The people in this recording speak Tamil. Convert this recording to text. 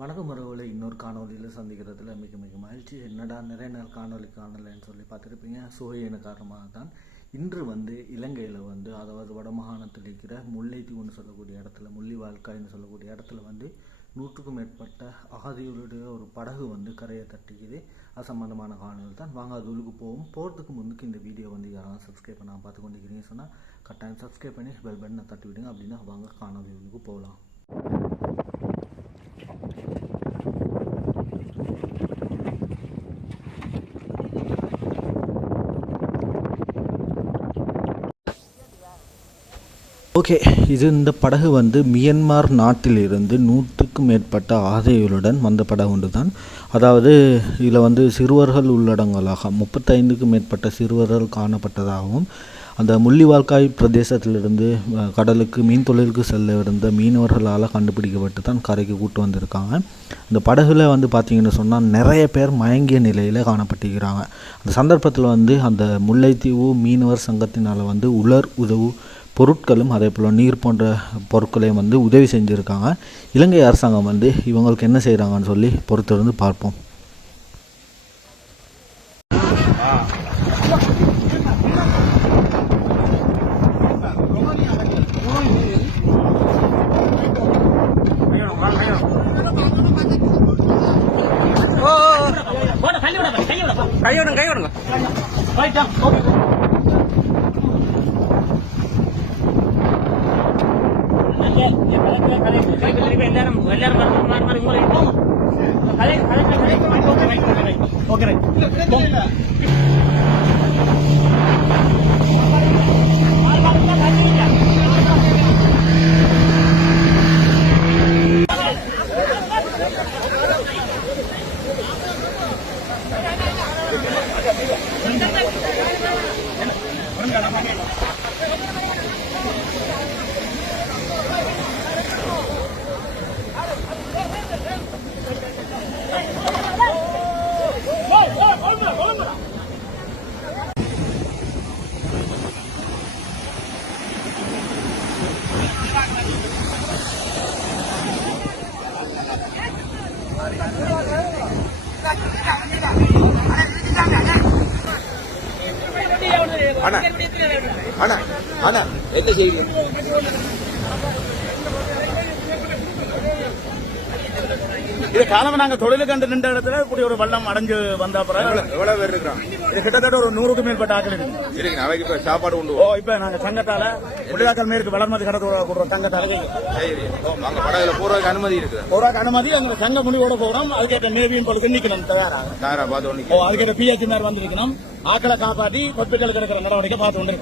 வணக்கம் உறவுகளை இன்னொரு காணொலியில் சந்திக்கிறதுல மிக மிக மகிழ்ச்சி. என்னடா நிறைய நாள் காணொலி காணலைன்னு சொல்லி பார்த்துருப்பீங்க. சுவையின காரணமாக தான் இன்று வந்து இலங்கையில் வந்து அதாவது வடமாகாணத்தில் இருக்கிற முல்லைத்தீவுன்னு சொல்லக்கூடிய இடத்துல முள்ளி வாழ்க்காய்னு சொல்லக்கூடிய இடத்துல வந்து நூற்றுக்கும் மேற்பட்ட அகதிகளுடைய ஒரு படகு வந்து கரையை தட்டிக்குது. அது காணொலி தான். வாங்க அது உள்ளுக்கு போவோம். போகிறதுக்கு முன்னுக்கு இந்த வீடியோ வந்து யாராவது சப்ஸ்கிரைப் பண்ணாமல் பார்த்து கொண்டிருக்கிறீங்கன்னு சொன்னால் கட்டாயம் சப்ஸ்கிரைப் பண்ணி பெல் பட்டனை தட்டி விடுங்க. அப்படின்னா வாங்க காணொலி உள்ளுக்கு போகலாம். ஓகே இது இந்த படகு வந்து மியன்மார் நாட்டிலிருந்து நூற்றுக்கும் மேற்பட்ட ஆதைகளுடன் வந்த படகு ஒன்று தான் அதாவது இதில் வந்து சிறுவர்கள் உள்ளடங்கலாக முப்பத்தைந்துக்கும் மேற்பட்ட சிறுவர்கள் காணப்பட்டதாகவும் அந்த முள்ளிவாழ்க்காய் பிரதேசத்திலிருந்து கடலுக்கு மீன் தொழிலுக்கு செல்ல இருந்த மீனவர்களால் கண்டுபிடிக்கப்பட்டு தான் கரைக்கு கூட்டு வந்திருக்காங்க. இந்த படகுல வந்து பார்த்திங்கன்னு சொன்னால் நிறைய பேர் மயங்கிய நிலையில் காணப்பட்டிருக்கிறாங்க. அந்த சந்தர்ப்பத்தில் வந்து அந்த முல்லைத்தீவு மீனவர் சங்கத்தினால் வந்து உலர் உதவு பொருட்களும் அதே போல் நீர் போன்ற பொருட்களையும் வந்து உதவி செஞ்சுருக்காங்க. இலங்கை அரசாங்கம் வந்து இவங்களுக்கு என்ன செய்கிறாங்கன்னு சொல்லி பொறுத்திருந்து பார்ப்போம். கை விடுங்க கை விடுங்க அண்ணா அண்ணா அண்ணா என்ன செய்தி இது காலம் நாங்க தொழில் கண்டு நின்ற இடத்துல இப்படி ஒரு வெள்ளம் அடைஞ்சு வந்த அப்புறம் எவ்வளவு பேர் இருக்கிறான்? இது கிட்டத்தட்ட ஒரு நூறுக்கும் மேற்பட்ட ஆக்கள் இருக்கு. இருக்கு அவைக்கு இப்ப சாப்பாடு கொண்டு ஓ இப்ப நாங்க சங்கத்தால உள்ளாக்கல் மேற்கு வளர்மதி கடத்தோட கூடுற சங்கத்தால சரி அங்க படகுல போறதுக்கு அனுமதி இருக்குது. ஒரு அனுமதி எங்க சங்க முடிவோட போகணும். அதுக்கேற்ற நேவியும் பொழுது நிக்கணும். தயாராக தாரா பார்த்து ஓ அதுக்கேற்ற பிஹெச் மேல் வந்திருக்கணும். ஆக்களை காப்பாத்தி ஹாஸ்பிட்டலுக்கு இருக்கிற நடவடிக்கை பார்த்து கொண்டு